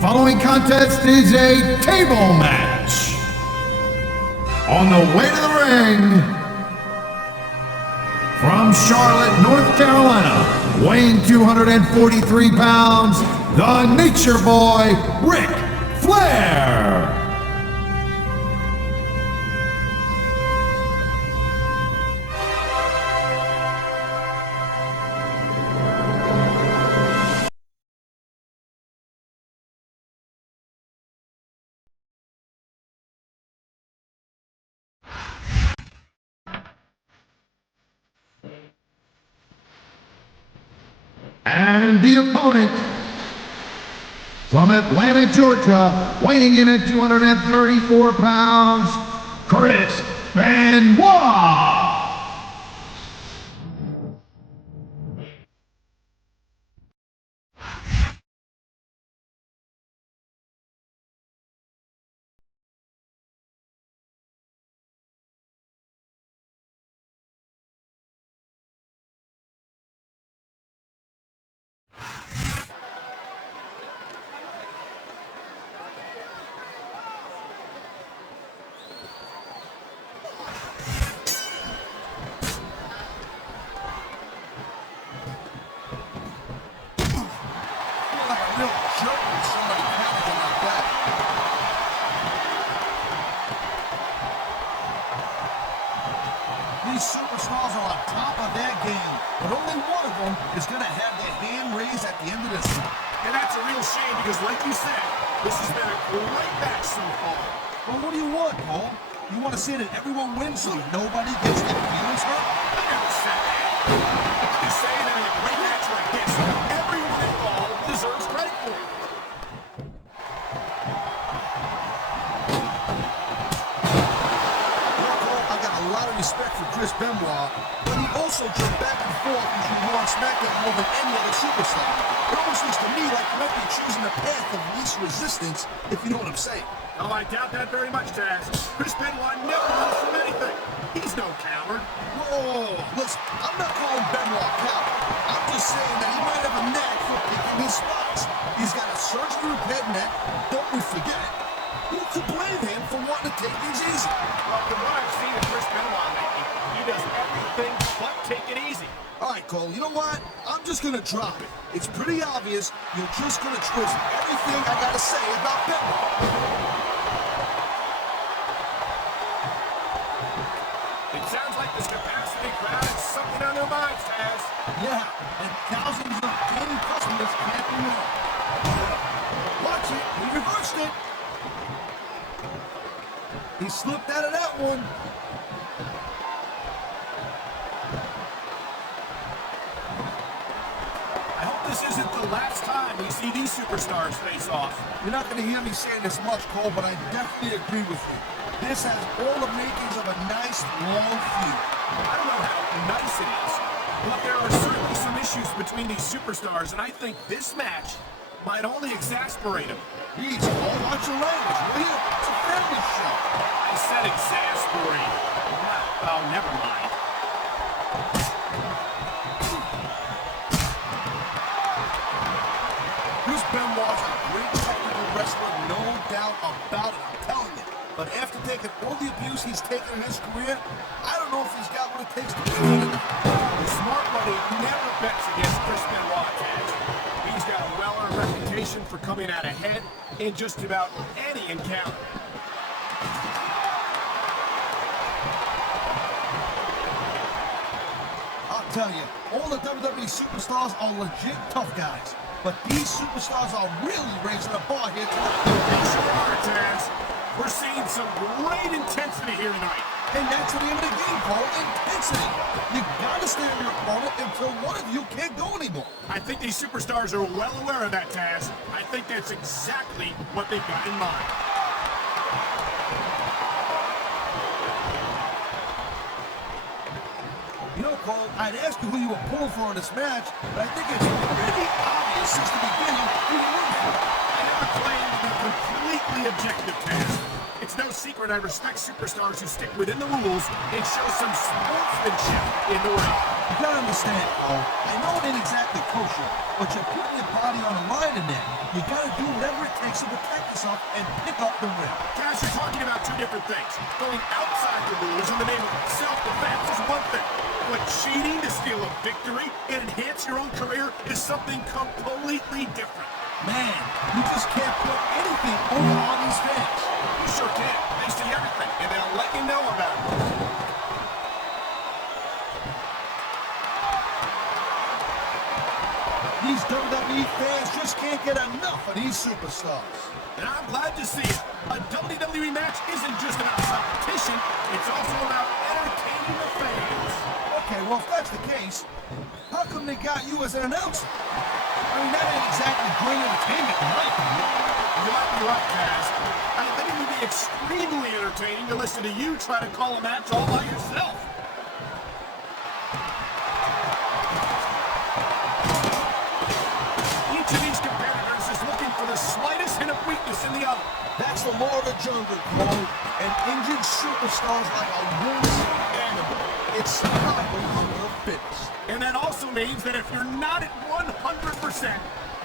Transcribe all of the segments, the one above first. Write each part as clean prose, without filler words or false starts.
following contest is a table match. On the way to the ring, from Charlotte, North Carolina, weighing 243 pounds, the Nature Boy, Ric Flair. And the opponent, from Atlanta, Georgia, weighing in at 234 pounds, Chris Benoit. These superstars are on top of their game, but only one of them is going to have their hand raised at the end of this. And that's a real shame because, like you said, this has been a great match so far. Well, what do you want, Cole? You want to see that everyone wins so nobody gets their feelings hurt? I never said that. I'm just saying that in a great match like this, everyone involved deserves credit for it. A lot of respect for Chris Benoit, but he also jumped back and forth between Raw and SmackDown more than any other superstar. It almost looks to me like he might be choosing the path of least resistance, if you know what I'm saying. Oh, I doubt that very much, Taz. Chris Benoit never runs from anything. He's no coward. Whoa, listen, I'm not calling Benoit a coward. I'm just saying that he might have a knack for picking his spots. He's got a surgery head neck, don't we forget it. Who could blame him for wanting to take things easy? Well, from what I've seen of Chris Benoit lately, he does everything but take it easy. All right, Cole, you know what? I'm just going to drop it. It's pretty obvious you're just going to twist everything I got to say about Benoit. It sounds like this capacity crowd has something on their minds, Taz. Yeah, and thousands of daily customers can't be wrong. Watch it. He reversed it. He slipped out of that one. I hope this isn't the last time we see these superstars face off. You're not going to hear me saying this much, Cole, but I definitely agree with you. This has all the makings of a nice, long feud. I don't know how nice it is, but there are certainly some issues between these superstars, and I think this match might only exasperate them. Jeez, Cole, watch your language, will you? It's a family show. I said exasperate. Oh, never mind. Chris Benoit's a great technical wrestler, no doubt about it, I'm telling you. But after taking all the abuse he's taken in his career, I don't know if he's got what it takes to beat it. The smart money never bets against Chris Benoit, Taz. He's got a well-earned reputation for coming out ahead in just about any encounter. I'll tell you, all the WWE superstars are legit tough guys. But these superstars are really raising the bar here tonight. They sure are, Taz. We're seeing some great intensity here tonight. And that's the name of the game, Cole, intensity. You gotta stay on your opponent until one of you can't go anymore. I think these superstars are well aware of that, Taz. I think that's exactly what they've got in mind. You know, Cole, I'd ask you who you were pulling for in this match, but I think it's pretty obvious since the beginning who you're rooting for. I never claimed to be completely objective, Taz. It's no secret I respect superstars who stick within the rules and show some sportsmanship in the ring. You gotta understand, Cole. I know it ain't exactly kosher, but you're putting your body on the line in there. You gotta do whatever it takes to protect yourself and pick up the win. Cash, you're talking about two different things. Going outside the rules in the name of self-defense is one thing. But cheating to steal a victory and enhance your own career is something completely different. Man, you just can't put anything over on these fans. You sure can. They see everything, and they'll let you know about it. These WWE fans just can't get enough of these superstars. And I'm glad to see it. A WWE match isn't just about competition, it's also about entertaining the fans. Okay, well, if that's the case, how come they got you as an announcer? I mean, that ain't exactly great entertainment, in my opinion. You might be right, Kaz. I think it would be extremely entertaining to listen to you try to call a match all by yourself. Each of these competitors is looking for the slightest hint of weakness in the other. That's the law of the jungle, Cole. And injured superstars like a wounded animal. It's survival of the fittest. And that also means that if you're not at 100%,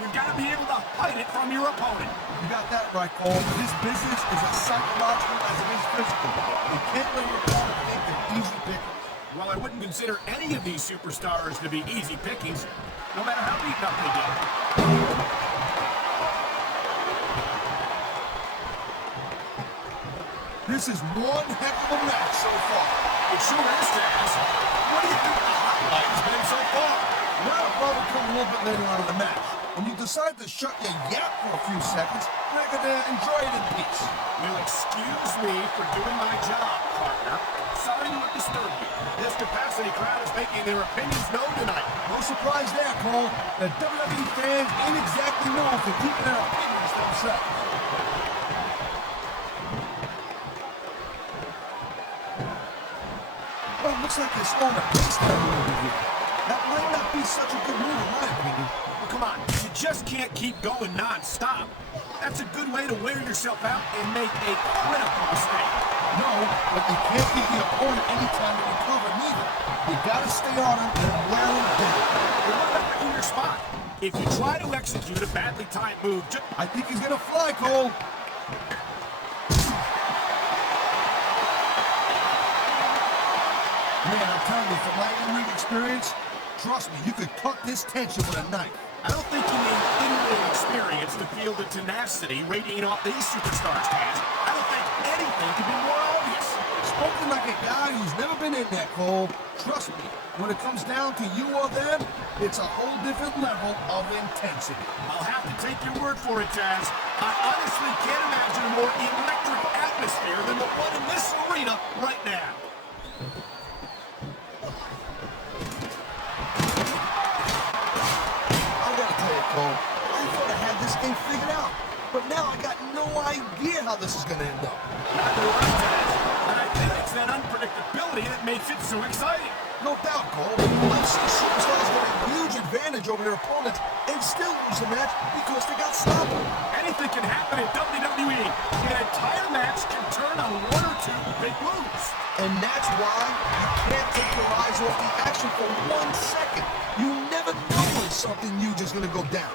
you've got to be able to hide it from your opponent. You got that right, Cole. This business is as psychological as it is physical. You can't let your opponent think they're easy pickings. Well, I wouldn't consider any of these superstars to be easy pickings, no matter how beaten up they get. This is one heck of a match so far. It sure is, Taz. What do you think the highlight has been so far? Well, it'll probably come a little bit later on in the match. When you decide to shut your yap for a few seconds, you're gonna enjoy it in peace. You'll excuse me for doing my job, partner. Sorry to disturb you. This capacity crowd is making their opinions known tonight. No surprise there, Cole. The WWE fans ain't exactly known for keeping their opinions to themselves. Well, it looks like they're slowing the pace down a little bit here. That might not be such a good move in my opinion. Well, come on. You just can't keep going non-stop. That's a good way to wear yourself out and make a critical mistake. No, but you can't give the opponent any time to recover neither. You gotta stay on him and wear him down. You're not back in your spot. If you try to execute a badly timed move, I think he's gonna fly, Cole. Man, I'm telling you, from my in-ring experience, trust me, you could cut this tension with a knife. I don't think you need in-ring experience to feel the tenacity radiating off these superstars' hands. I don't think anything could be more obvious. Spoken like a guy who's never been in that, Cole. Trust me, when it comes down to you or them, it's a whole different level of intensity. I'll have to take your word for it, Taz. I honestly can't imagine a more electric atmosphere than the one in this arena right now. Cole, I thought I had this game figured out, but now I got no idea how this is going to end up. Neither do I, Taz. And I think it's that unpredictability that makes it so exciting. No doubt, Cole. I've seen superstars get a huge advantage over their opponents and still lose the match because they got stopped. Anything can happen in WWE. An entire match can turn on one or two big moves. And that's why you can't take your eyes off the action for 1 second. You never know when something new is going to go down.